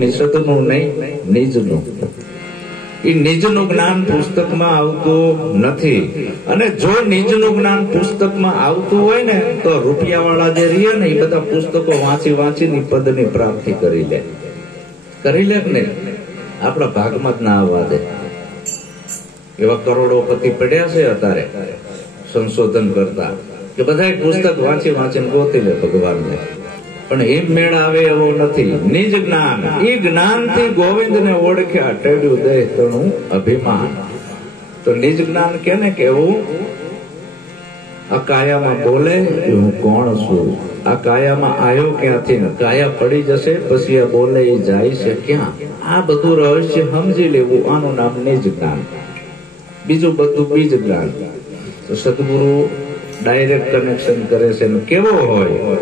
નિષદનું નહીં, નિજનું. એ નિજનું જ્ઞાન પુસ્તકમાં આવતું નથી. અને જો નિજનું જ્ઞાન પુસ્તકમાં આવતું હોય ને તો રૂપિયા વાળા જે રહીએ ને એ બધા પુસ્તકો વાંચી વાંચીને પદની પ્રાપ્તિ કરી લે ને આપણા ભાગમાં જ ના આવવા દે. એવા કરોડોપતિ પડ્યા છે અત્યારે સંશોધન કરતા કે બધા પુસ્તક વાંચી વાંચીને ગોતી લે ભગવાનને, પણ એ મેળ આવે એવો નથી. નિજ જ્ઞાન, એ જ્ઞાન થી ગોવિંદ ને ઓળખ્યા, ટેડ્યું દેહ તણું અભિમાન. તો નિજ જ્ઞાન કેને કેવું? આ કાયામાં બોલે હું કોણ છું, આ કાયામાં આવ્યો ક્યાંથી, કાયા પડી જશે પછી આ બોલે એ જાય છે ક્યાં. આ બધું રહસ્ય સમજી લેવું, આનું નામ નિજ જ્ઞાન. બીજું બધું બીજ જ્ઞાન. તો સદગુરુ ડાયરેક્ટ કનેક્શન કરે છે. કેવો હોય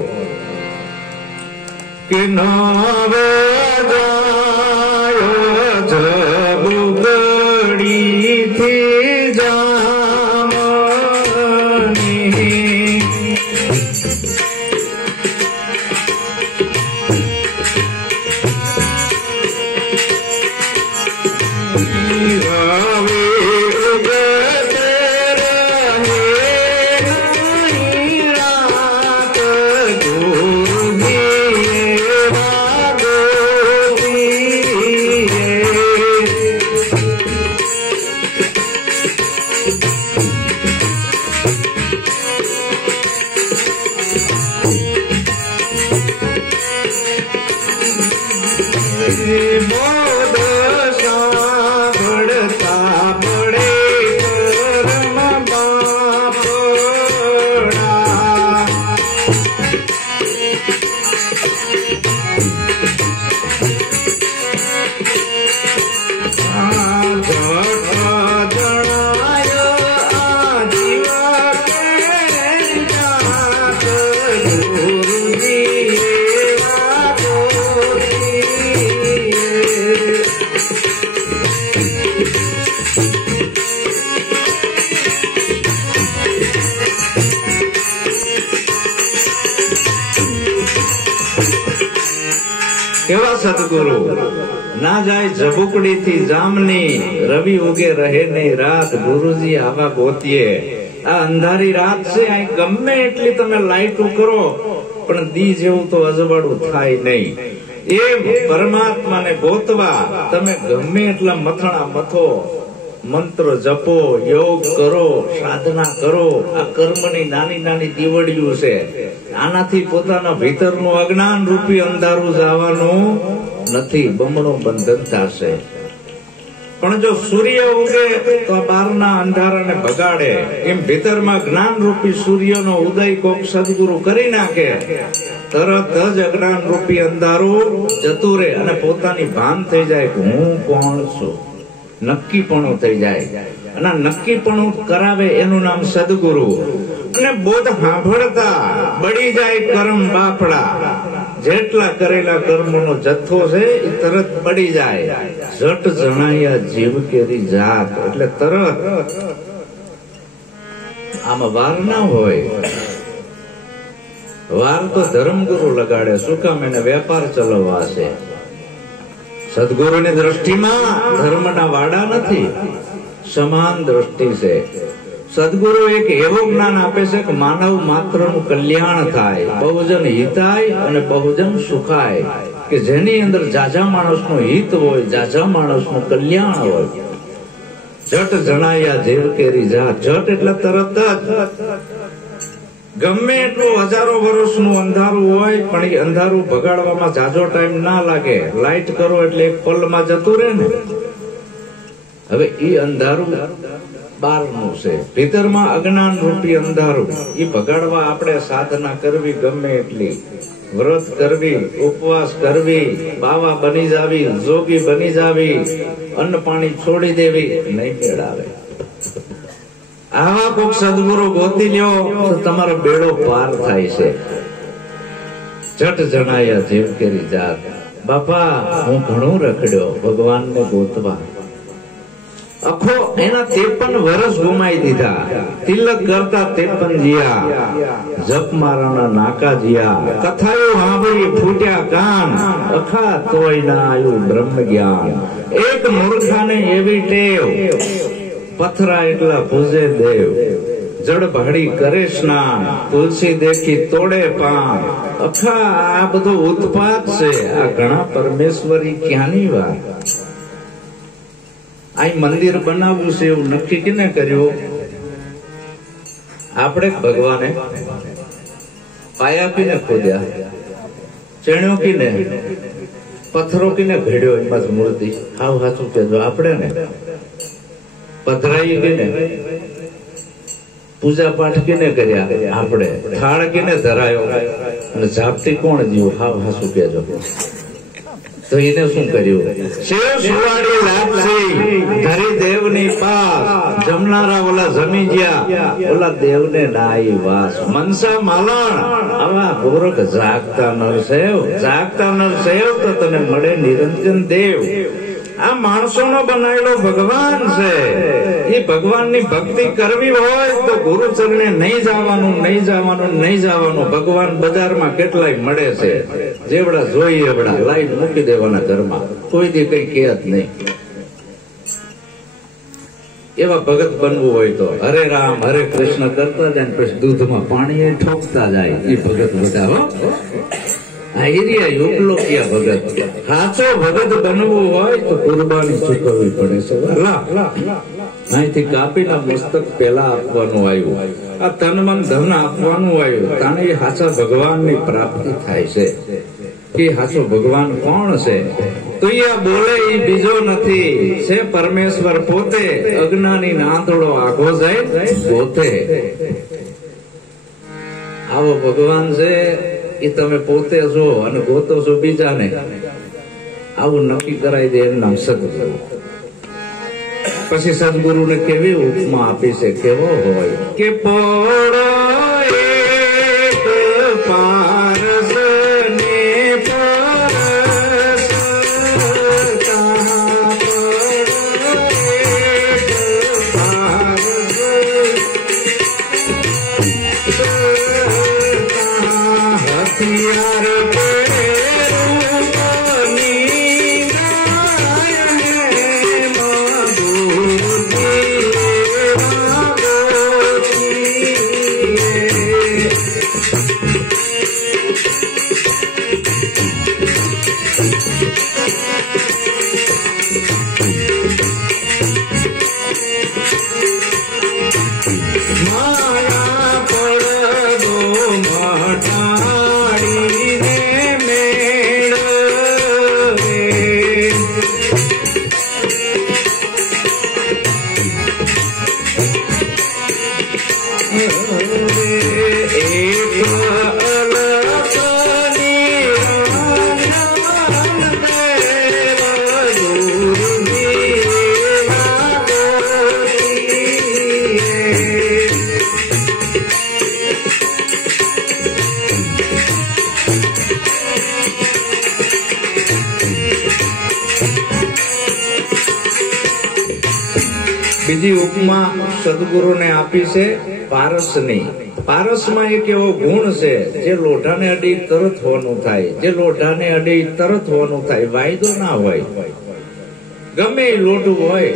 કે નાવે જાયો જબુગડી થી જામની, કેવા સદગુરુ ના જાય ઝબુકડી થી જામની, રવિ ઉગે રહે નહીં રાત, ગુરુજી આવા ગોતીએ. આ અંધારી રાત છે, અહીં ગમે એટલી તમે લાઈટો કરો પણ દી જેવું તો અજવાળું થાય નહીં. એ પરમાત્માને ગોતવા તમે ગમે એટલા મથણા મથો, મંત્ર જપો, યોગ કરો, સાધના કરો. આ કર્મની નાની નાની દીવડીઓ છે. આનાથી પોતાના ભીતરનું અજ્ઞાન રૂપી અંધારું જવાનું નથી, બમણું બંધન થશે. પણ જો સૂર્ય ઉગે તો બહારના અંધારાને ભગાડે, એમ ભીતરમાં જ્ઞાન રૂપી સૂર્યનો ઉદય કોક સદગુરુ કરી નાખે, તરત જ અજ્ઞાન રૂપી અંધારું જતું રહે અને પોતાની ભાન થઈ જાય કે હું કોણ છું. નક્કીપણું થઈ જાય. અને નક્કીપણું કરાવે એનું નામ સદગુરુ. અને બોધ સાંભળતા બળી જાય કરમ બાપડા. જેટલા કરેલા કર્મોનો જથ્થો છે એ તરત બળી જાય. જટ જણાયા જીવ કેરી જાત, એટલે તરત. આમાં વાર ના હોય. વાર તો ધર્મગુરુ લગાડે. શું કામ? એને વેપાર ચલાવવા છે. સદગુરુની દ્રષ્ટિમાં ધર્મના વાડા નથી, સમાન દ્રષ્ટિ છે. સદગુરુ એક એવું જ્ઞાન આપે છે કે માનવ માત્રનું કલ્યાણ થાય, બહુજન હિતાય અને બહુજન સુખાય. કે જેની અંદર જાજા માણસનું હિત હોય, જાજા માણસનું કલ્યાણ હોય. જટ જણાયા જેવ કેરી જા. જટ એટલે તરત જ. ગમે એટલું હજારો વર્ષનું અંધારું હોય પણ એ અંધારું ભગાડવામાં જાજો ટાઈમ ના લાગે. લાઈટ કરો એટલે એક પલમાં જતું રહે ને. હવે એ અંધારું બહારનું છે, ભીતરમાં અજ્ઞાન રૂપી અંધારું. એ ભગાડવા આપણે સાધના કરવી, ગમે એટલી વ્રત કરવી, ઉપવાસ કરવી, બાવા બની જાવી, જોગી બની જાવી, અન્ન પાણી છોડી દેવી, નહીં મેળાવે. આવા કોક સદગુરુ ગોતી લ્યો તો તમારો બેડો પાર થાય છે. જટ જણાયા જીવ કેરી જાત. બાપા હું ઘણું રખડ્યો ભગવાનને ગોતવા, આખો એના 53 વર્ષ ગુમાઈ દીધા. તિલક કરતા 53 જીયા, જપ મારાના નાકા જીયા, કથાઓ સાંભળી ફૂટ્યા કાન, અખા તોય ના આવ્યું બ્રહ્મ જ્ઞાન. એક મૂર્ખાને એવી ટેવ, પથરા એટલા પૂજે દેવ, જડ ભાડી કરે સ્નાન, તુલસી દેખી તોડે પાન. અખા આ બધો ઉત્પાત છે. આ ઘણા પરમેશ્વરી ક્યાંની વાત. આ મંદિર બનાવવું છે એવું નક્કી કેને કર્યું? આપણે ભગવાને પાયા કીને ખોદ્યા, ચણ્યો કીને, પથ્થરો કીને ઘડ્યો, એમાં મૂર્તિ. હાવ સાચું કહેજો. આપણે ને પધરાઈ કીને, પૂજા પાઠ કેને કર્યા? આપણે. થાળ કેને ધરાયો અને ઝાપટી કોણ જીવ? હાવ હાસું કહેજો. તો એને શું કર્યું? શેવ સુવાડી લાગશે ધરી દેવની પાસ, જમનારા ઓલા જમી ગયા, ઓલા દેવને નાઈ વાસ. મનસા માલણ આવા ગોરખ જાગતા નર સેવ, જાગતા નર સેવ તો તને મળે નિરંજન દેવ. આ માણસોનો બનાવેલો ભગવાન છે. એ ભગવાનની ભક્તિ કરવી હોય તો ગુરુ ચરણે નહીં જવાનું, નહીં જવાનું, નહીં જવાનું. ભગવાન બજારમાં કેટલાય મળે છે, જેવડા જોઈએ એવડા લાઈન મૂકી દેવાના ઘરમાં, કોઈ દી કઈ કહે જ નહીં. એવા ભગત બનવું હોય તો હરે રામ હરે કૃષ્ણ કરતા જાય, પછી દૂધમાં પાણી ઠોકતા જાય. એ ભગત બધા ભગત. સાચો ભગત બનવું હોય તો કુરબાની ચૂકવવી પડે છે. અહીંથી કાપીને મસ્તક પેલા આપવાનું આવ્યું, આ તન મન ધન આપવાનું આવ્યું. તાને એ સાચા ભગવાનની પ્રાપ્તિ થાય છે. કે સાચો ભગવાન કોણ છે? તો એ બોલે એ બીજો નથી, છે પરમેશ્વર પોતે. અજ્ઞાની નાંદડો આઘો જાય પોતે. આવો ભગવાન છે. એ તમે પોતે છો અને ગોતો છો બીજાને. આવું નક્કી કરાવી દે એનું નામ સદગુરુ. પછી સદગુરુ ને કેવી ઉપમા આપી છે, કેવો હોય કે પોળો એક પારસ ને પરસ, હથિયાર બીજી ઉપમા સદગુરુને આપી છે પારસની. પારસમાં એક એવો ગુણ છે જે લોઢાને અડી તરત હોવાનું થાય, જે લોઢાને અડી તરત હોવાનું થાય, વાયદો ના હોય. ગમે એ લોઢું હોય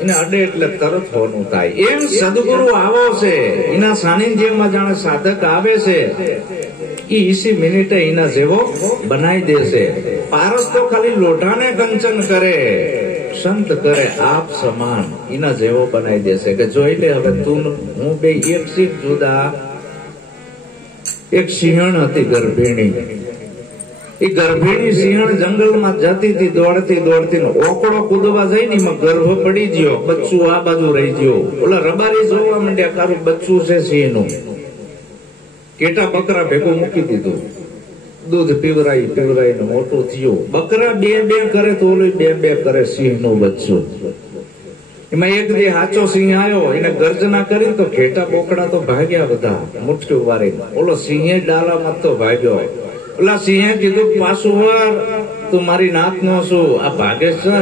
એને અડે એટલે તરત હોવાનું થાય. એમ સદગુરુ આવો છે, એના સાનિધ્યમાં જાણે સાધક આવે છે, એ 20 મિનિટે એના જેવો બનાવી દેશે. પારસ તો ખાલી લોઢાને કંચન કરે, સંત કરે આપ સમાન, એના જેવો બનાવી દેશે. કે જોઈ લે હવે તું હું બે એક સીટ જુદા. એક સિંહણ હતી ગર્ભિણી. એ ગર્ભિણી સિંહણ જંગલમાં જતી હતી, દોડતી દોડતી ઓકળો કૂદવા જઈને એમાં ગર્ભ પડી ગયો, બચ્ચું આ બાજુ રહી ગયો. ઓલા રબારી જોવા માંડ્યા, કારું બચ્ચું છે સિંહ નું. કેટા બકરા ભેગું મૂકી દીધું, દૂધ પીવરાઈ પીવરાઈને મોટું થયું. બકરા બે બે કરે તો ઓલું બે બે કરે સિંહ નું બચ્ચું. એમાં એક દી સાચો સિંહ આવ્યો, એને ગર્જના કરી તો ઘેટા બોકડા તો ભાગ્યા બધા મુઠ્ઠી વારી. ઓલો સિંહે ડાલામાં તો ભાગ્યો. ઓલા સિંહે કીધું પાછું વાર તું મારી નાત નો છું, આ ભાગે છે.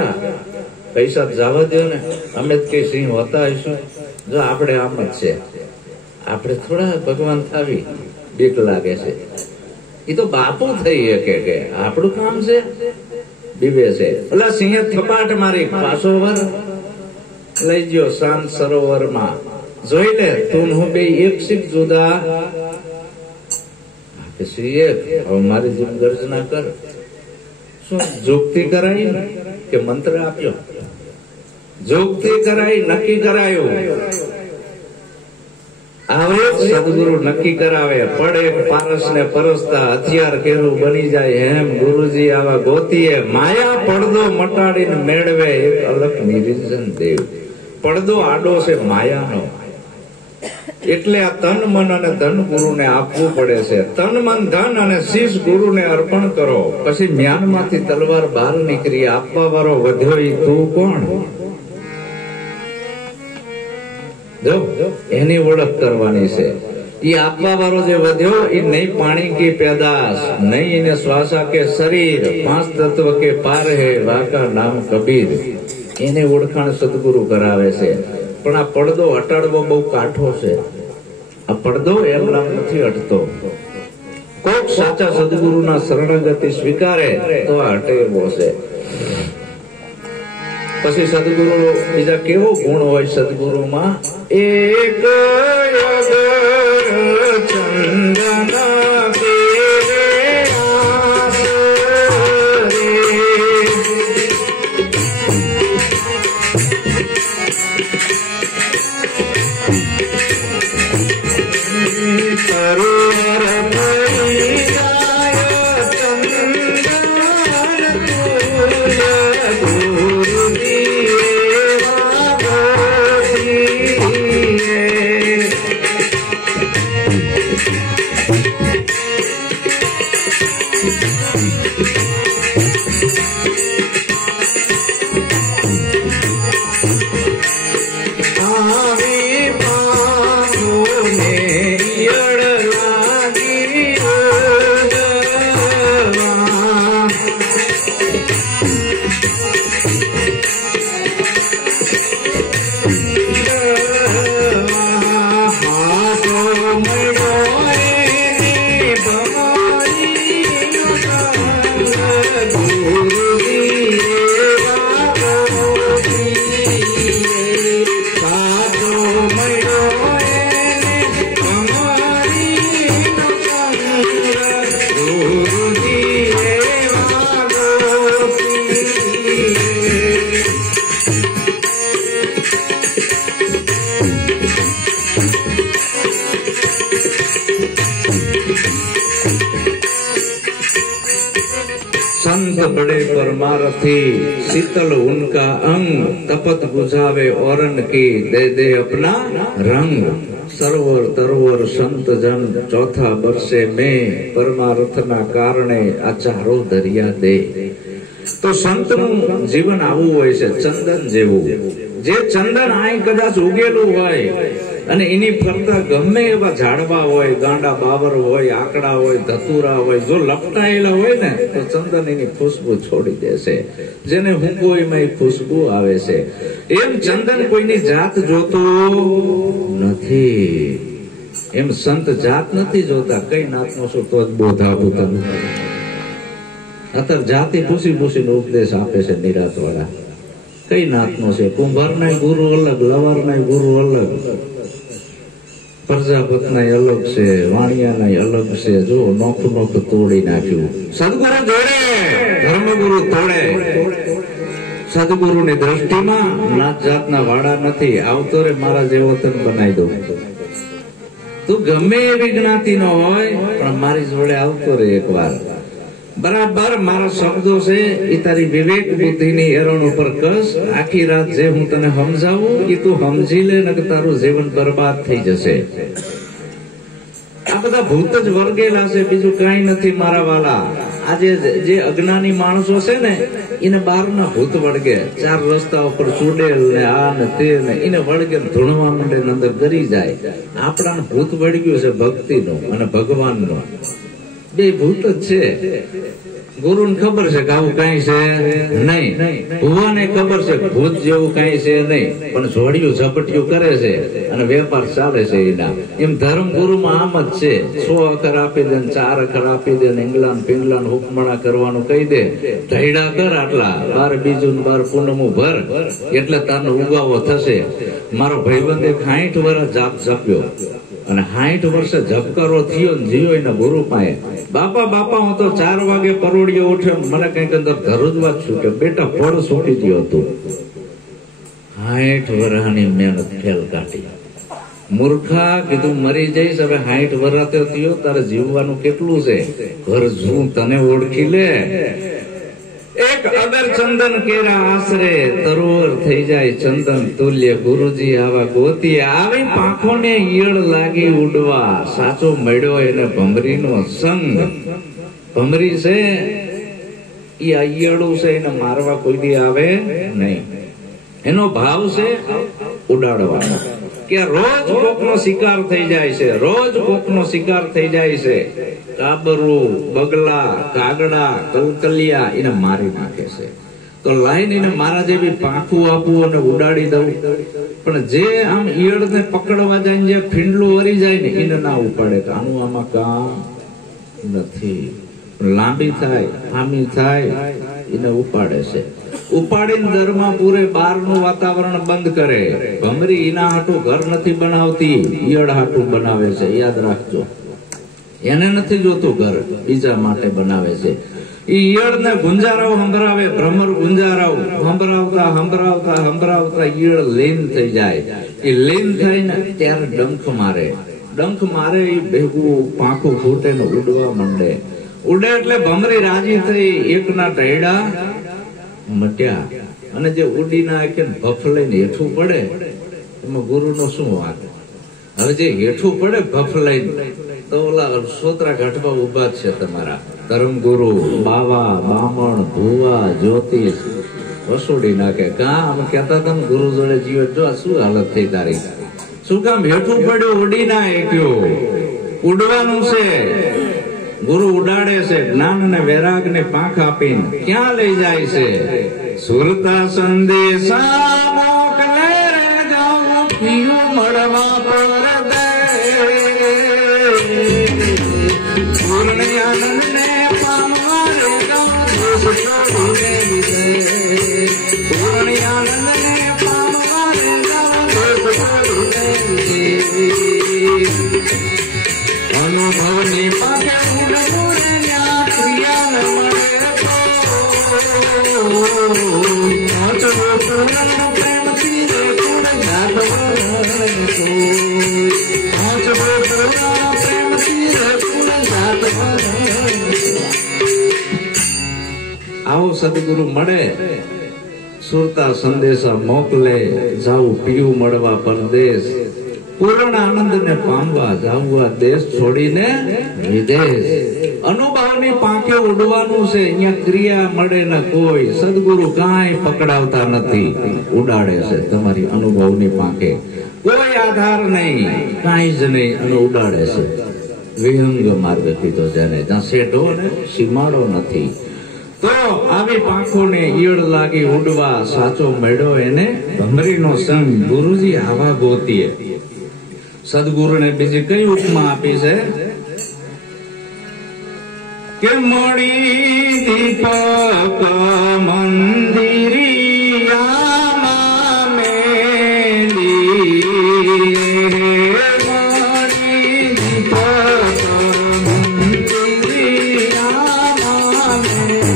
પૈસા જવા દો ને, અમે કઈ સિંહ હોતા હશું? જો આપણે આમ જ છે, આપણે થોડા ભગવાન થાવી બીક લાગે છે. એ તો બાપુ થઈ શકે કે આપણું કામ છે બીબે છે. એટલે સિંહે થપાટ મારી, પાછો વર લઈ ગયો શાંત સરોવરમાં. જોઈ લે તું હું બે એક શીખ જુદા. હવે મારી જેમ ગર્જના કર. શું જોગતી કરાઈ કે મંત્ર આપ્યો? જોગતી કરાઈ, નક્કી કરાયું. આવે સદગુરુ નક્કી કરાવે. પડે પારસ ને પરસતા હથિયાર કેરું બની જાય હેમ ગુરુજી આવા ગોતીએ. માયા પડદો મટાડીને મેળવે એક અલગ નિરંજન દેવ. પડદો આડો છે માયાનો, એટલે આ તન મન અને ધન ગુરુને આપવું પડે છે. તન મન ધન અને શીશ ગુરુને અર્પણ કરો. પછી મ્યાનમાંથી તલવાર બહાર નીકળી. આપવા વાળો વધ્યો ઈ તું કોણ? જો એની ઓળખ કરવાની છે. ઈ આપવા વાળો જે વધ્યો એ નહીં પાણી કી પેદાશ, નહીં એને શ્વાસા કે શરીર, પાંચ તત્વ કે પાર હે વાકા નામ કબીર. એને ઓળખાણ સદગુરુ કરાવે છે. પણ આ પડદો હટાડવો બહુ કાઠો છે. આ પડદો એમ નામ નથી હટતો. કોક સાચા સદગુરુના શરણાગતિ સ્વીકારે તો આ હટે એવો છે. પછી સદગુરુ બીજા કેવો ગુણ હોય સદગુરુમાં? એક ચંદન संत बड़े परमारथी शीतल उनका अंग तपत बुझावे औरन की दे दे अपना रंग सरोवर तरोवर संत जन चौथा बरसे में परमारथ ना कारणे आचारो दरिया दे। तो संत નું જીવન આવું હોય છે ચંદન જેવું। જે ચંદન આય કદાચ ઉગેલું હોય અને એની ફરતા ગમે એવા ઝાડવા હોય, ગાંડા બાવર હોય, આકડા હોય, ધતુરા હોય, જો લપટાયેલા હોય ને તો ચંદન એની ખુશ્બુ છોડી દેશે, જેને હુંગોઈમાં ખુશ્બુ આવે છે। એમ ચંદન કોઈની જાત જોતો નથી, એમ સંત જાત નથી જોતા, કઈ નાતનો છો તો જ બોધા પોતાનું। અત્યારે જાતિ પૂછી પૂછીને ઉપદેશ આપે છે નિરાત વાળા, કઈ નાતનો છે? કુંભારના ગુરુ અલગ, લવારના ગુરુ અલગ, પ્રજાપતના અલગ છે, વાણિયાના અલગ છે। જો નોખું નોખું તોડી નાખ્યું। સદગુરુ જોડે ધર્મગુરુ તોડે। સદગુરુની દ્રષ્ટિમાં નાત જાતના વાળા નથી। આવતો રે મારા જેવો તને બનાવી દઉં, તું ગમે એવી જ્ઞાતિનો હોય પણ મારી જોડે આવતો રે એકવાર। બરાબર મારા શબ્દો છે એ તારી વિવેક બુદ્ધિની એરણ ઉપર કસ। આખી રાત જે હું તને સમજાવું એ તું સમજી લે ને તારું જીવન બરબાદ થઈ જશે। આ બધા ભૂત જ વર્ગેલા છે, બીજું કઈ નથી મારા વાલા। આજે જે અજ્ઞાની માણસો છે ને એને બહારના ભૂત વળગે, ચાર રસ્તા ઉપર ચૂડેલ ને આ ને તે ને એને વળગે ધૂણવા માંડે ને અંદર ગરી જાય। આપણાને ભૂત વળગ્યું છે ભક્તિનું અને ભગવાનનું, બે ભૂત જ છે। ગુરુ ને ખબર છે કે આવું કઈ છે નહીં, ભુવાને ખબર છે ભૂત જેવું કઈ છે નહીં, પણ જોડિયું ઝપટિયું કરે છે અને વેપાર ચાલે છે એના. એમ ધર્મ ગુરુ માં આમ જ છે, 100 અખર આપી દે, 4 અખર આપી દે, ઇંગ્લાન પિંગલાન હુકમણા કરવાનું કહી દે, ઢૈડા કર આટલા 12 બીજું 12 પૂનમું ભર એટલે તારનો ઉગાવો થશે. મારો ભાઈબંધ 60 વર્ષ જાપ જપ્યો અને 60 વર્ષે જપકારો થયો ને જીવો એના ગુરુ પાસે. બાપા બાપા હું તો 4 વાગે પરોડિયો ઉઠ્યો, મને કઈક અંદર ધરુજવા છૂટે, બેટા ફળ છૂટી ગયો હતું. 60 વર્ષની મહેનત ફેલ કાઢી. મૂર્ખા કીધું મરી જઈશ, હવે 60 વર્ષ થયો, તારે જીવવાનું કેટલું છે? ઘર શું તને ઓળખી લે. એક અગર ચંદન કેરા આશરે તરોવર થઈ જાય ચંદન તુલ્ય, ગુરુજી આવા ગોતી. આવી પાંખોને ઈયળ લાગી ઉડવા, સાચો મળ્યો એને ભમરીનો સંગ. ભમરી છે ઈ આ ઈયળું છે, એને મારવા કોઈ દી આવે નહીં. એનો ભાવ છે ઉડાડવાનો, કે રોજ કોકનો શિકાર થઈ જાય છે, રોજ કોકનો શિકાર થઈ જાય છે. કાબરું, બગલા, કાગડા, કલકલિયા એને મારી નાખે છે. તો લાઈન એને મારા જેવી પાંખું આપવું અને ઉડાડી દઉં. પણ જે આમ ઈયળ ને પકડવા જાય, જે ફીંડલું વરી જાય ને એને ના ઉપાડે, આનું આમાં કામ નથી. લાંબી થાય, ખામી થાય, એને ઉપાડે છે. ઉપાડીને દરમાં પૂરે બહારનું વાતાવરણ બંધ કરે. ભમરી એના હાટું ઘર નથી બનાવતી, ઈયળ હાટું બનાવે છે, યાદ રાખજો. એને નથી જોતું ઘર, બીજા માટે બનાવે છે. ઈયળ ને ગુંજારાઓ સંભળાવે, ભ્રમર ગુંજારાઓ સંભળાવતા સંભળાવતા સંભળાવતા ઈયળ લીન થઈ જાય. એ લીન થઈને ત્યારે ડંખ મારે. ડંખ મારે એ ભેગું પાંખું ફૂટે ને ઉડવા માંડે. ઉડે એટલે ભમરી રાજી થઈ, એકના ઢૈડા મટ્યા. અને જે ઉડી નાખે ભફ લઈને હેઠું પડે, એમાં ગુરુ નો શું વાત? હવે જે હેઠું પડે ભફ લઈને, તો ઓલા સોતરા ઘાટમાં ઉભા છે તમારા ધર્મ ગુરુ, બાવા, બામણ, ભુવા, જ્યોતિષ વસૂડી નાખે. કા અમે કહેતા હતા ને ગુરુ જોડે જીવે, જો શું હાલત થઈ તારી? શું કામ હેઠું પડ્યું? ઉડી ના શક્યું. ઉડવાનું છે. ગુરુ ઉડાડે છે, જ્ઞાન અને વૈરાગ ને પાંખ આપીને ક્યાં લઈ જાય છે? સુરતા સંદેશા મોકલે રે જાઉં, પીયું મળવા પર દે. પૂર્ણ આનંદ ને પામવા રે જાઉં, પૂર્ણ આનંદ ને પામવા રે જાઉં. અનુભવની પાસે આવો સદગુરુ મળે, સુરતા સંદેશા મોકલે, જાવું પીવું મળવા પરદેશ. પૂર્ણ આનંદ ને પામવા જાવું આ દેશ છોડીને વિદેશ. અનુભવની પાંખે ઉડવાનું છે, અહીંયા ક્રિયા મળે ને કોઈ. સદગુરુ કાંઈ પકડાવતા નથી, ઉડાડે છે તમારી અનુભવની પાંખે. કોઈ આધાર નહીં, કાંઈ જ નહીં, અને ઉડાડે છે. વિહંગ માર્ગ કીધો જેને, જ્યાં શેઢો ને સીમાડો નથી. તો આવી પાંખોને ઈયળ લાગી ઉડવા, સાચો મેળો એને ભમરીનો સંગ. ગુરુજી આવા ગોતીએ. સદગુરુને બીજી કઈ ઉપમા આપી છે? કે મળી દીપક મંદિરિયામાં મેલી, મળી દીપક મંદિરિયામાં મેલી.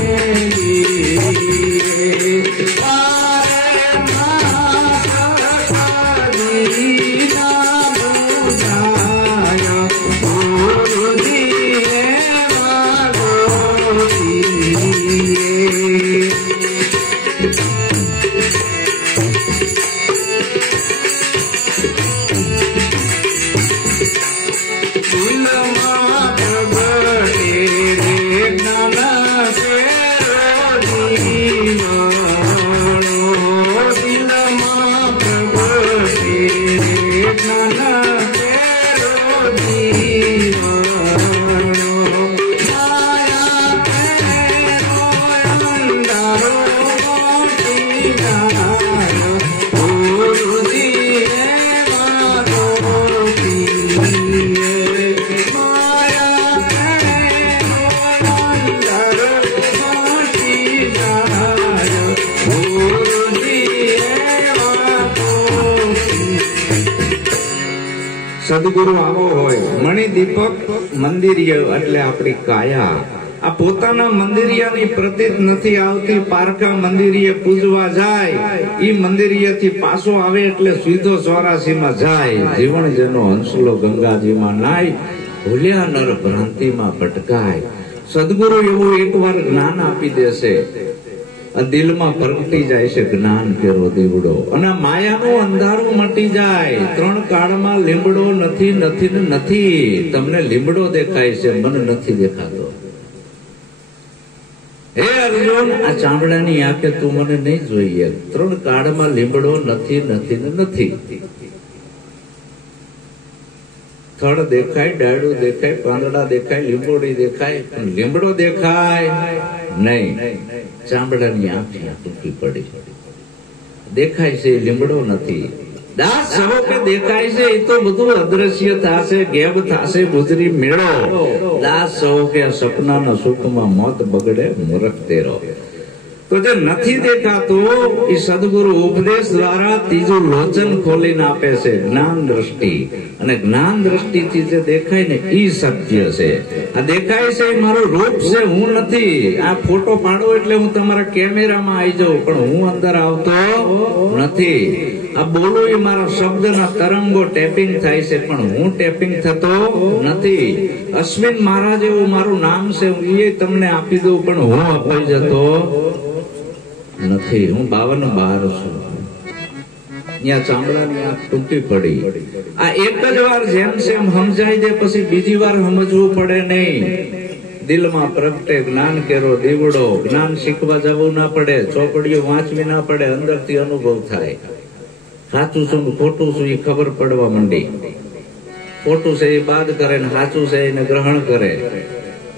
સદગુરુ આવો હોય. મણિદીપક મંદિરીય એટલે આપણી કાયા. આ પોતાના મંદિરિયાની પ્રતીત નથી આવતી. પારકા મંદિરીએ પૂજવા જાય, ઈ મંદિરીએથી પાછો આવે એટલે સીધો 84માં જાય. જીવન જેનો હંસલો ગંગાજીમાં નાય, ભૂલ્યા નર ભ્રાંતિમાં ભટકાય. સદગુરુ એવું એકવાર જ્ઞાન આપી દેશે, દિલમાં પ્રગટી જાય છે જ્ઞાન કેરો દીવડો, અને માયાનું અંધારું મટી જાય. 3 કાળમાં લીમડો નથી, નથી ને નથી. તમને લીમડો દેખાય છે, મને નથી દેખાતો. હે અર્જુન, આ ચામડાની આંખે તું મને નહીં જોઈએ. 3 કાળમાં લીમડો નથી, નથી ને નથી. થડ દેખાય, ડાળું દેખાય, પાંદડા દેખાય, લીંબોડી દેખાય, પણ લીમડો દેખાય નહીં. ચામડાની આંખે ટૂંકી પડી દેખાય છે, લીમડો નથી. દાસ સવો કે દેખાય છે એ તો બધું અદ્રશ્ય થશે, ગેબ થશે, ગુજરી મેળો. દાસ સવો કે સપનાના સુખમાં મોત બગડે મૂર્ખ તેરો. તો જે નથી દેખાતું એ સદગુરુ ઉપદેશ દ્વારા ત્રીજું લોચન ખોલીને આપે છે, જ્ઞાન દ્રષ્ટિ. અને જ્ઞાન દ્રષ્ટિથી જે દેખાય ને ઈ સત્ય છે. આ દેખાય છે એ મારું રૂપ છે, હું નથી. આ ફોટો પાડો એટલે હું તમારા કેમેરામાં આવી જાઉં, પણ હું અંદર આવતો નથી. આ બોલું એ મારા શબ્દના તરંગો ટેપિંગ થાય છે, પણ હું ટેપિંગ થતો નથી. અશ્વિન મહારાજ એવું મારું નામ છે, હું એ તમને આપી દઉં, પણ હું અપાઈ જતો નથી. હું 52 બહાર છું. ત્યાં ચામડાની આંખ ટૂંકી પડી. આ એક જ વાર જેમ સેમ સમજાઈ દે, પછી બીજી વાર સમજવું પડે નહીં. દિલમાં પ્રગટે જ્ઞાન કેરો દીવડો. જ્ઞાન શીખવા જવું ના પડે, ચોપડીઓ વાંચવી ના પડે, અંદરથી અનુભવ થાય. સાચું શું ખોટું શું એ ખબર પડવા માંડી. ખોટું છે એ બાદ કરે ને સાચું છે એને ગ્રહણ કરે.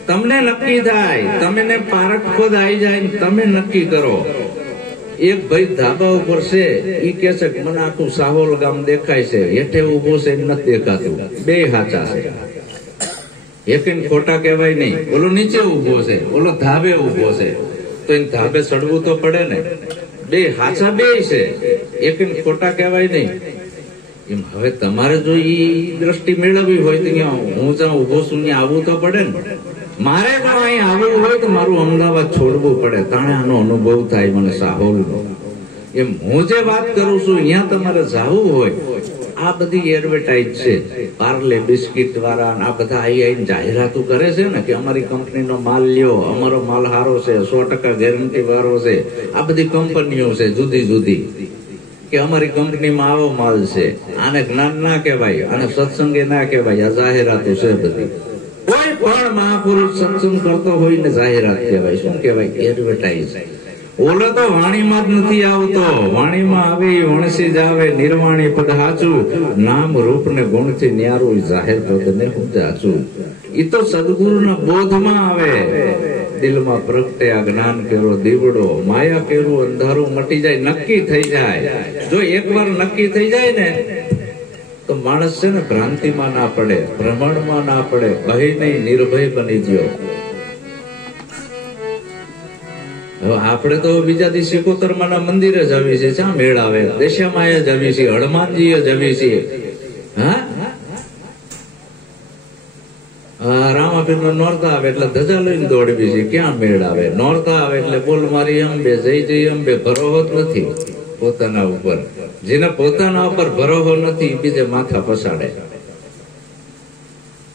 તમને નક્કી થાય, તમને પારખ ખોદ આવી જાય, તમે નક્કી કરો. એક ભાઈ ધાબા ઉપર છે, ઈ કે છે કે મને આખું સાહોલ ગામ દેખાય છે, હેઠે ઉભો છે નથી દેખાતું. 2 સાચા છે. એક ખોટા કહેવાય નહીં. ઓલો નીચે ઉભો છે, ઓલો ધાબે ઉભો છે, તો એને ધાબે ચડવું તો પડે ને. 2 સાચા 2 છે, એક ખોટા કહેવાય નહીં. એમ હવે તમારે જો ઈ દ્રષ્ટિ મેળવવી હોય તો હું જ્યાં ઉભો છું ત્યાં આવવું તો પડે ને. મારે જો અહીં આવવું હોય તો મારું અમદાવાદ છોડવું પડે, તાણે આનો અનુભવ થાય મને સાહોલનો. એમ હું જે વાત કરું છું અહીંયા તમારે જવું હોય. આ બધી એડવર્ટાઇઝ છે, પાર્લે બિસ્કિટ વાળા આ બધા અહીં જાહેરાતો કરે છે ને કે અમારી કંપનીનો માલ લ્યો, અમારો માલ સારો છે, 100% ગેરંટી વાળો છે. આ બધી કંપનીઓ છે જુદી જુદી, કે અમારી કંપનીમાં આવો માલ છે. આને જ્ઞાન ના કહેવાય, આને સત્સંગે ના કહેવાય. આ જાહેરાતો છે બધી. કોઈ પણ મહાપુરુષ સત્સંગ કરતો હોય ને જાહેરાત કહેવાય. શું કહેવાય? એડવર્ટાઇઝ. ઓલો તો વાણીમાં જ નથી આવતો. વાણીમાં આવે વણસી જ આવે. નિર્વાણી પદ હાચું, નામ રૂપ ને ગુણ થી ન્યારું, જાહેર પદ ને હું જાચું. ઈ તો સદગુરુના બોધમાં આવે. દિલમાં પ્રગટે આ જ્ઞાન કેરો દીવડો. માયા કેરું અંધારું મટી જાય, નક્કી થઈ જાય. જો એકવાર નક્કી થઈ જાય ને તો માણસ છે ને ભ્રાંતિમાં ના પડે, ભ્રમણમાં ના પડે, ભય નહીં, નિર્ભય બની ગયો. હવે આપણે તો બીજા દિવસે સિકોતરમાં ના મંદિરે જવી છે, ચા મેળ આવે, દેશામાં જવી છે, હનુમાનજી જવી છે. હા, રામાપીર નો નોરતા આવે એટલે ધજા લઈને દોડવી છે, ક્યાં મેળ આવે? નોરતા આવે એટલે બોલ મારી અંબે, જય જય અંબે. ભરોહો જ નથી પોતાના ઉપર. જેને પોતાના ઉપર ભરોહો નથી બીજે માથા પસાડે.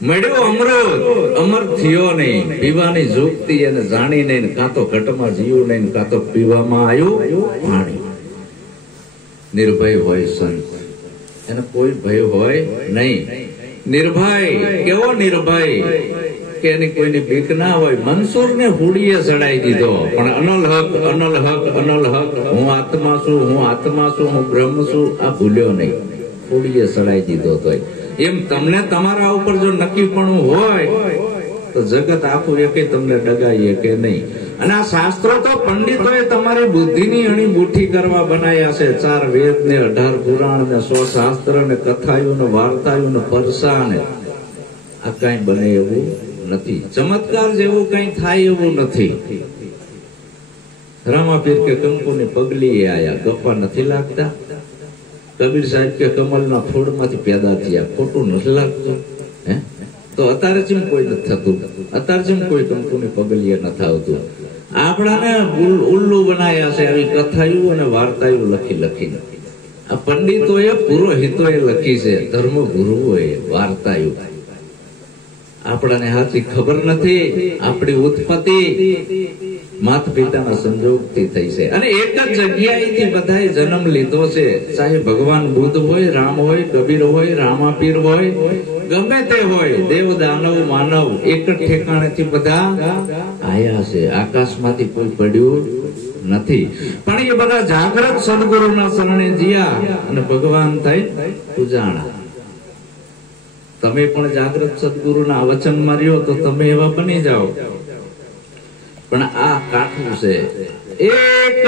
મળ્યો અમૃત, અમર થયો નહીં. પીવાની જોગતી એને જાણી નહીં, કાં તો ઘટમાં જીવ્યું નહીં, કાં તો પીવામાં આવ્યું પાણી. નિર્ભય હોય સંત, એને કોઈ ભય હોય નહીં. નિર્ભય કેવો? નિર્ભય કે એની કોઈની બીક ના હોય. મનસુર ને હુડીએ ચડાઈ દીધો, પણ અનલ હક, અનલ હક, અનલ હક, હું આત્મા છું, હું આત્મા છું, હું બ્રહ્મ છું, આ ભૂલ્યો નહીં. હુડીએ ચડાઈ દીધો. તો એમ તમને તમારા ઉપર જો નક્કીપણું હોય તો જગત આખું એકે તમને ડગાઈએ કે નહીં. અને આ શાસ્ત્રો તો પંડિતોએ તમારી બુદ્ધિની અણી બુઠ્ઠી કરવા બનાવ્યા છે. 4 વેદ ને 18 પુરાણ ને 100 શાસ્ત્ર ને કથાયું ને વાર્તાયું ને પરસા ને આ કઈ બને એવું નથી. ચમત્કાર જેવું કઈ થાય એવું નથી. રામાપીર કે કંકુની પગલી આયા, ગપ્પા નથી લાગતા. કબીર સાહેબ કે કમલના ફૂલમાંથી પેદા થયા, ખોટું નથી લાગતું? હે, તો અત્યારે જેમ કોઈ નથી થતું, અત્યારે જેમ કોઈ કંકુની પગલીએ નથી આવતું. આપણાને ઉલ્લુ બનાવ્યા છે આવી કથાયું અને વાર્તાયું લખી. આ પંડિતોએ પુરોહિતોએ લખી છે, ધર્મ ગુરુઓએ વાર્તાયું. આપણાને સાચી ખબર નથી. આપણી ઉત્પત્તિ માતા પિતાના સંજોગથી થઈ છે અને એક જ જગ્યાએથી બધાએ જન્મ લીધો છે. ચાહે ભગવાન બુદ્ધ હોય, રામ હોય, કબીર હોય, રામાપીર હોય, ગમે તે હોય, દેવ દાનવ માનવ એક જ ઠેકાણેથી બધા આયા છે. આકાશમાંથી કોઈ પડ્યું નથી. પણ એ બધા જાગ્રત સદગુરુના શરણે જીયા અને ભગવાન થાય ઉજાણા. તમે પણ જાગ્રત સદગુરુના વચનમાં રહ્યો તો તમે એવા બની જાઓ. પણ આ કાઠું છે. એક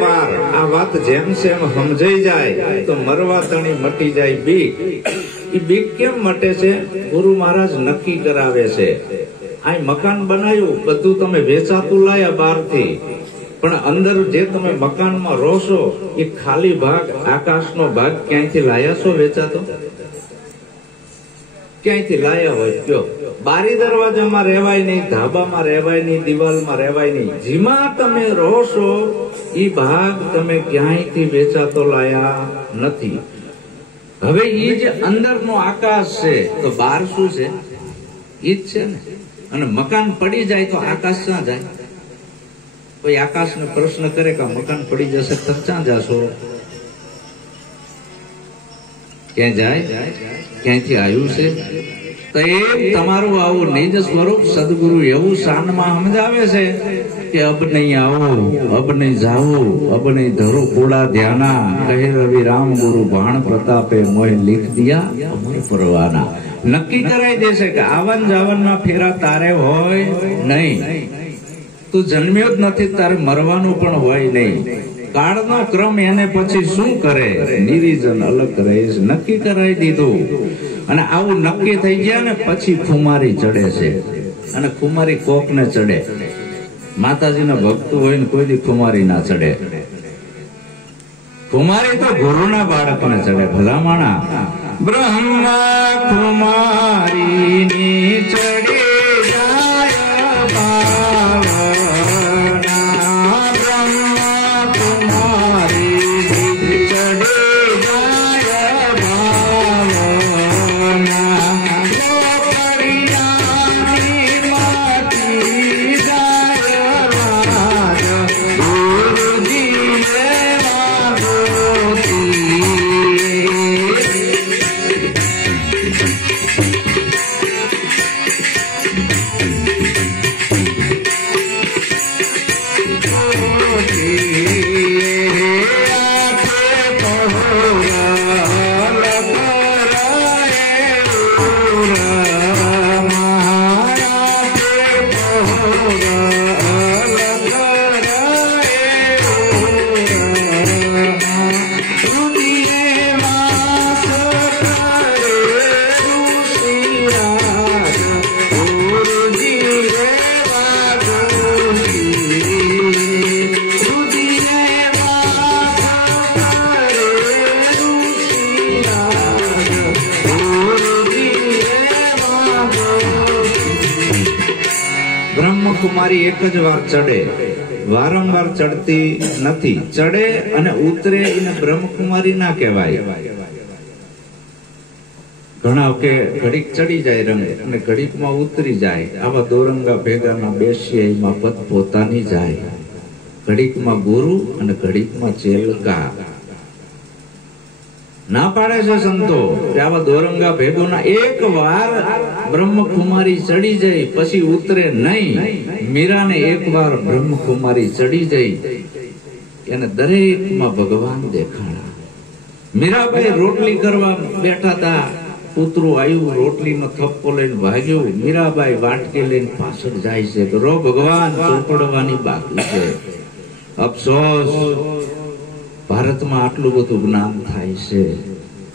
વાર અમૃત જેમ સેમ સમજાઈ જાય તો મરવા તણી મટી જાય બીક. એ બીક કેમ મટે છે? ગુરુ મહારાજ નક્કી કરાવે છે. આ મકાન બનાવ્યું, બધું તમે વેચાતું લાયા બહારથી, પણ અંદર જે તમે મકાનમાં રહો છો એ ખાલી ભાગ, આકાશનો ભાગ ક્યાંયથી લાયા છો વેચાતો? ક્યાંયથી લાયા હોય કયો? બારી દરવાજામાં રહેવાય નહીં, ધાબામાં રહેવાય નહીં, દિવાલમાં રહેવાય નહીં. જેમાં તમે રહો છો એ ભાગ તમે ક્યાંયથી વેચાતો લાયા નથી. હવે એ જે અંદરનો આકાશ છે તો બહાર શું છે? એ જ છે ને. અને મકાન પડી જાય તો આકાશ ક્યાં જાય? કોઈ આકાશને પ્રશ્ન કરે કે મકાન પડી જશે તો ક્યાં જશો? ક્યાં જાય? ક્યાંથી આવ્યું છે? તો એમ તમારું આવું નિજ સ્વરૂપ સદગુરુ એવું શાનમાં સમજાવે છે કે અબ નહીં આવો, અબ નહીં જાઓ, અબ નહીં ધરો કોડા ધ્યાના, કહે રવિ રામ ગુરુ ભાણ પ્રતાપે મોહે લીખ દિયા અમર પરવાના. નક્કી કરાઈ દેશે કે આવન જાવનના ફેરા તારે હોય નહીં. તું જન્મ્યો જ નથી, તારે મરવાનું પણ હોય નહીં. કાળનો ક્રમ એને પછી શું કરે? નિરીજન અલગ રહીશ. નક્કી કરાવી દીધું. અને આવું નક્કી થઈ ગયા ને પછી ખુમારી ચડે છે. અને ખુમારી કોક ને ચડે. માતાજીના ભક્ત હોય ને કોઈ દી ખુમારી ના ચડે. ખુમારી તો ગુરુના બાળકને ચડે. ભલામણા બ્રહ્મા કુમારી ની ચડી જાય ભાવના, બ્રહ્મા કુમારી ની ચડી જાય ભાવના, લોકરિયાની માટી જાય રાજ, ગુરુજીએ વાગોતી. બ્રહ્મકુમારી એક જ વાર ચડે, વારંવાર ચડતી નથી. ચડે અને ઉતરે એને બ્રહ્મકુમારી ના કહેવાય. ઘણા કે ઘડીક ચડી જાય રંગ અને ઘડીકમાં ઉતરી જાય. આવા દોરંગા ભેગાના બેસીએ એમાં પદ પોતાની જાય. ઘડીકમાં ગુરુ અને ઘડીકમાં ચેલકા. ના પાડે છે સંતો કે આવા દોરંગા ભેગોના એક વાર બ્રહ્મકુમારી ચડી જાય પછી ઉતરે નહીં. મીરાને એક વાર બ્રહ્મકુમારી ચડી જઈ, એને દરેકમાં ભગવાન દેખાણા. મીરાબાઈ રોટલી કરવા બેઠા હતા, કૂતરું આવ્યું, રોટલીનો થપ્પો લઈને ભાગ્યું. મીરાબાઈ વાટકી લઈને પાછળ જાય છે કે રો ભગવાન ચોપડવાની બાકી છે. અફસોસ, ભારતમાં આટલું બધું જ્ઞાન થાય છે,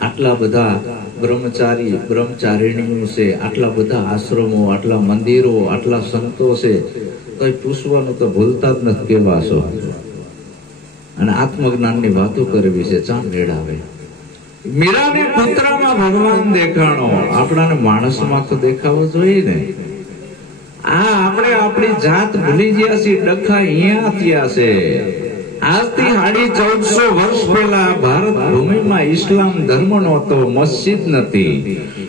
આટલા બધા બ્રહ્મચારીણીઓ છે, આટલા બધા આશ્રમો, આટલા મંદિરો, આટલા સંતો છે, તો પૂછવાનું તો ભૂલતા જ નથી કેવા છો. અને આત્મજ્ઞાનની વાતો કરવી છે, ચા મેળાવે. મીરાને પુત્રમાં ભગવાન દેખાણો. આપણાને માણસમાં તો દેખાવો જોઈએ ને. આ આપણે આપણી જાત ભૂલી ગયા છીએ, ડખા અહીંયા થયા છે. આજથી 1450 વર્ષ પહેલા ભારત ભૂમિમાં ઇસ્લામ ધર્મ નહોતો, મસ્જિદ નથી.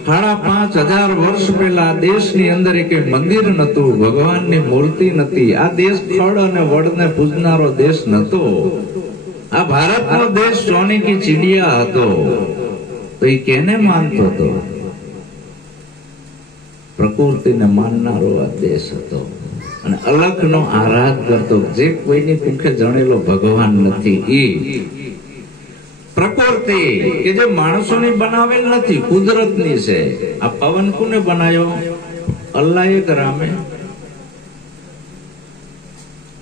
5500 વર્ષ પહેલા દેશની અંદર એક મંદિર નતું, ભગવાનની મૂર્તિ નથી. આ દેશ ખડ અને વડને પૂજનારો દેશ નતો. આ ભારતનો દેશ સોની કી ચીડિયા હતો. તો એ કેને માનતો હતો? પ્રકૃતિને માનનારો આ દેશ હતો અને અલખનો આરાધ કરતો. જે કોઈની મુખે જણેલો ભગવાન નથી, એ પ્રકૃતિ કે જે માણસોની બનાવેલ નથી, કુદરતની છે. આ પવન કોને બનાવ્યો? અલ્લાહે કે રામે?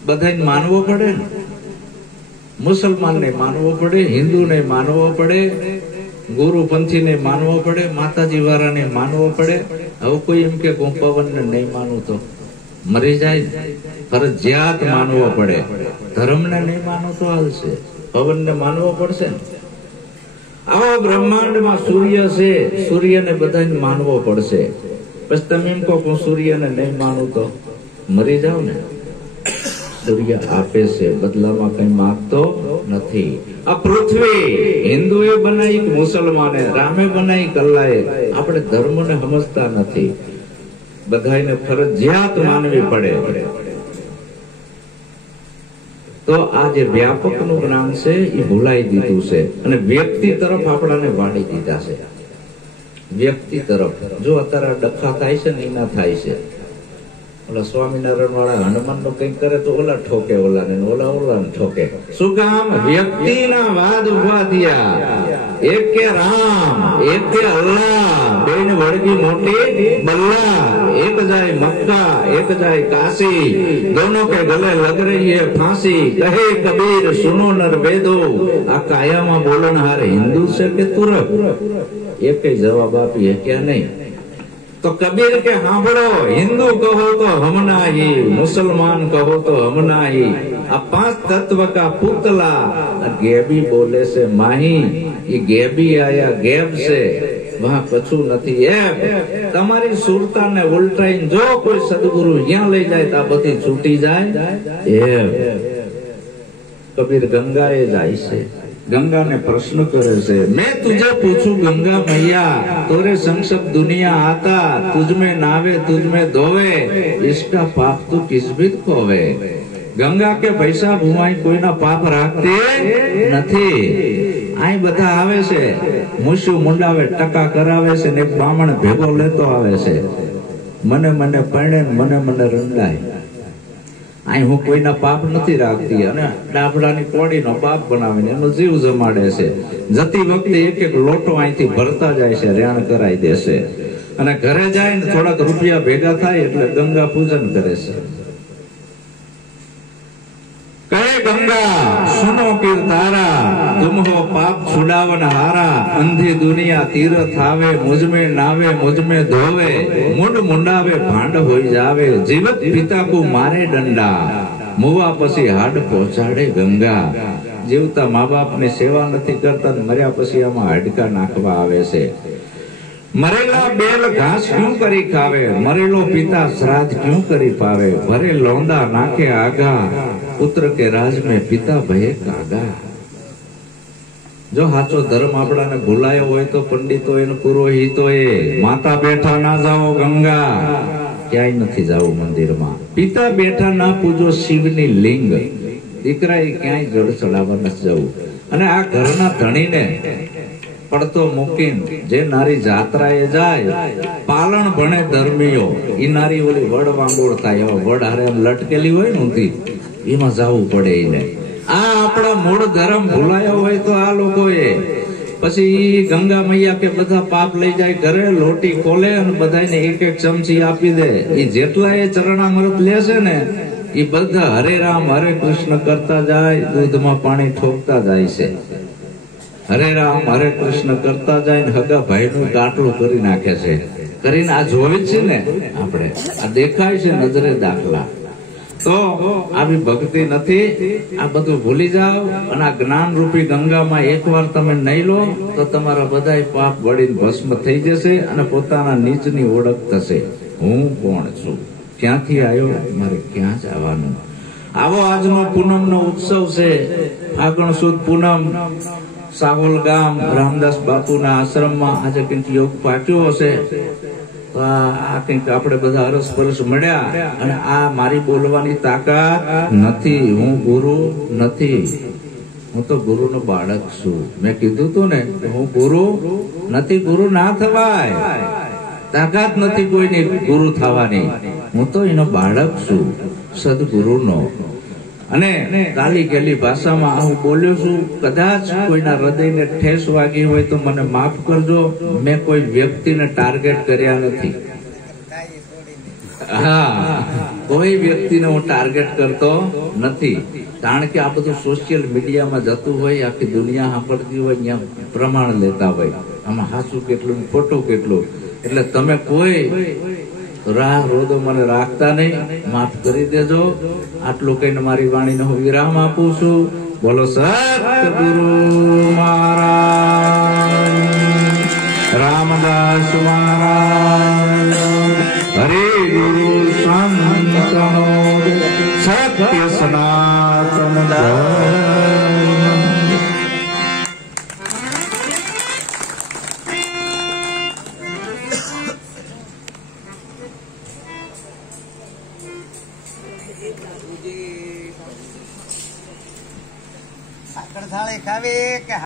બધાને માનવો પડે ને. મુસલમાનને માનવો પડે, હિન્દુને માનવો પડે, ગુરુપંથીને માનવો પડે, માતાજી વાળાને માનવો પડે. હવે કોઈ એમ કે હું પવનને નહીં માનું તો મરી જાય. ફરજિયાત માનવો પડે. ધર્મને નહીં માનો તો હાલશે, પવનને માનવો પડશે. આવા બ્રહ્માંડમાં સૂર્ય છે, સૂર્યને બધાને માનવો પડશે. પછી તમે એમ કહો હું સૂર્યને નહીં માનું તો મરી જાવ ને. સૂર્ય આપે છે, બદલામાં કઈ માંગતો નથી. આ પૃથ્વી હિન્દુએ બનાવી કે મુસલમાને, રામે બનાવી કે અલ્લાહે? આપણે ધર્મને સમજતા નથી. બધાને ફરજિયાત માનવી પડે. તો આ જે વ્યાપક નું જ્ઞાન છે એ ભૂલાઈ દીધું છે અને વ્યક્તિ તરફ આપણાને વાળી દીધા છે. વ્યક્તિ તરફ જો અત્યારે ડખા થાય છે ને એના થાય છે. ઓલા સ્વામિનારાયણ વાળા હનુમાન નું કઈક કરે તો ઓલા ઠોકે, ઓલાને ઓલા ઠોકે. શું કામ? વ્યક્તિના વાદ ઉભા થયા. એક કે રામ, એક કે અલ્લાહ, બેન વળગી મોટી બલ્લા. एक जाए मक्का, एक जाए काशी, दोनों के गले लग रही है फांसी. कहे कबीर सुनो नर वेदो, आ काया में बोलन हार हिंदू से के तुरक? एक जवाब आपी है क्या? नहीं. तो कबीर के हांभड़ो, हिंदू कहो तो हम नाही, मुसलमान कहो तो हम नाही. आ 5 तत्व का पुतला. गेबी बोले से माही, ये गेबी आया गेब से, वहां कछु નથી. એમ તમારી સુરતાને ઉલટાઈને જો કોઈ સદગુરુ અહીંયા લઈ જાય તો આ બધી છૂટી જાય. એમ કબીર ગંગાએ જાય છે, ગંગાને પ્રશ્ન કરે છે, मैं तुझे पूछूं गंगा मैया, तोरे संग सब दुनिया आता, तुझमें नावे तुझमें धोवे, इसका पाप तू किस भी खोवे. गंगा के पैसा भूमाई कोईना पाप રાખતી નથી. અહીં બધા આવે છે, મૂછું મુંડાવે, ટકા કરાવે છે ને એક બ્રાહ્મણ ભેગો લેતો આવે છે. મને પરણે, મને રંડાય. અહીં હું કોઈના પાપ નથી રાખતી અને ડાબડાની કોડીનો બાપ બનાવીને એનો જીવ જમાડે છે. જતી વખતે એક લોટો અહીંથી ભરતા જાય છે, રેણ કરાઈ દેશે અને ઘરે જાય ને થોડાક રૂપિયા ભેગા થાય એટલે ગંગા પૂજન કરે છે. कहे गंगा सुनो पीर तारा, तुम हो पाप छुड़ावन हारा. अंधी दुनिया तीर्थ आवे, मुझ में नावे मुझ में धोवे, मुंड मुंडावे भांड होई जावे. जीवत पिता को मारे डंडा, मुवा पसी हाड पહોંચાડે गंगा. जीवता माँ बाप ने सेवा નથી કરતા, મર્યા પછી આમાં હાડકા નાખવા આવે છે. મરેલા બેલ ઘાસ ક્યું કરી ખાવે, મરેલો પિતા શ્રાદ્ધ ક્યું કરી પાવે, ભરે લોંદા નાખે આગા, પુત્ર કે રાજ में પિતા ભયે કાગા. જો સાચો ધર્મ આપણાને ભૂલાયો હોય તો પંડિતો એને પુરોહિતોએ માતા બેઠા ના જાઓ ગંગા, ક્યાંય નથી જાવું મંદિરમાં. પિતા બેઠા ના પૂજો શિવની લિંગ, દીકરા એ ક્યાંય જળ ચડાવવા નથી જવું. અને આ ઘરના ધણીને પડતો મૂકીને જે નારી જાત્રાએ જાય, પાલણ ભણે ધર્મીઓ, ઈ નારી ઓલી વડ વાંગોળ થાય, એવા વડ હારે લટકેલી હોય ને ઊંધી, એમાં જવું પડે એને. આ આપણા મૂળ ધર્મ ભૂલાયો હોય તો આ લોકોએ પછી ગંગા મૈયા કે બધા પાપ લઈ જાય ઘરે, લોટી ખોલે અને બધાને એક એક ચમચી આપી દે. એ જેટલા એ ચરણામૃત લેશે ને એ બધા હરે રામ હરે કૃષ્ણ કરતા જાય, દૂધમાં પાણી ઠોકતા જાય છે. હરે રામ હરે કૃષ્ણ કરતા જાય ને હગા ભાઈ નું ગાટલું કરી નાખે છે. કરીને આ જોવે છે ને આપણે, આ દેખાય છે નજરે દાખલા. તો આવી ભક્તિ નથી. આ બધું ભૂલી જાઓ અને આ જ્ઞાન રૂપી ગંગામાં એકવાર તમે નહીં લો તો તમારા બધા પાપ બળીને ભસ્મ થઈ જશે અને પોતાના નીચની ઓળખ થશે. હું કોણ છું, ક્યાંથી આવ્યો, મારે ક્યાં જવાનું. આવો આજનો પૂનમ નો ઉત્સવ છે. ફાગણ સુદ પૂનમ સાહોલ ગામ રામદાસ બાપુના આશ્રમમાં આજે કંઈક યોગ પાક્યો હશે. તો આ કંઈક આપણે બધા અરસપરસ મળ્યા અને આ મારી બોલવાની તાકાત નથી. હું ગુરુ નથી, હું તો ગુરુનો બાળક છું. મેં કીધું તું ને હું ગુરુ નથી, ગુરુ ના થવાય, તાકાત નથી કોઈની ગુરુ થવાની. હું તો એનો બાળક છું, સદગુરુનો. અને કાલી ગેલી ભાષામાં હું બોલ્યો છું, કદાચ કોઈના હૃદયને ઠેસ વાગી હોય તો મને માફ કરજો. મેં કોઈ વ્યક્તિને ટાર્ગેટ કર્યા નથી. હા, કોઈ વ્યક્તિને હું ટાર્ગેટ કરતો નથી. કારણ કે આ બધું સોશિયલ મીડિયામાં જતું હોય, આખી દુનિયા સાંભળતી હોય, ત્યાં પ્રમાણ લેતા હોય આમાં સાચું કેટલું ખોટું કેટલું. એટલે તમે કોઈ રાહ રોદો મને રાખતા નહીં, માફ કરી દેજો. આટલું કહીને મારી વાણીને હું વિરામ આપું છું. બોલો સતગુરુ મહારાજ, રામદાસ મહારાજ, હરે ગુરુ સંતનો સત્ય સનાતન સાકર થાળી ખાવી કે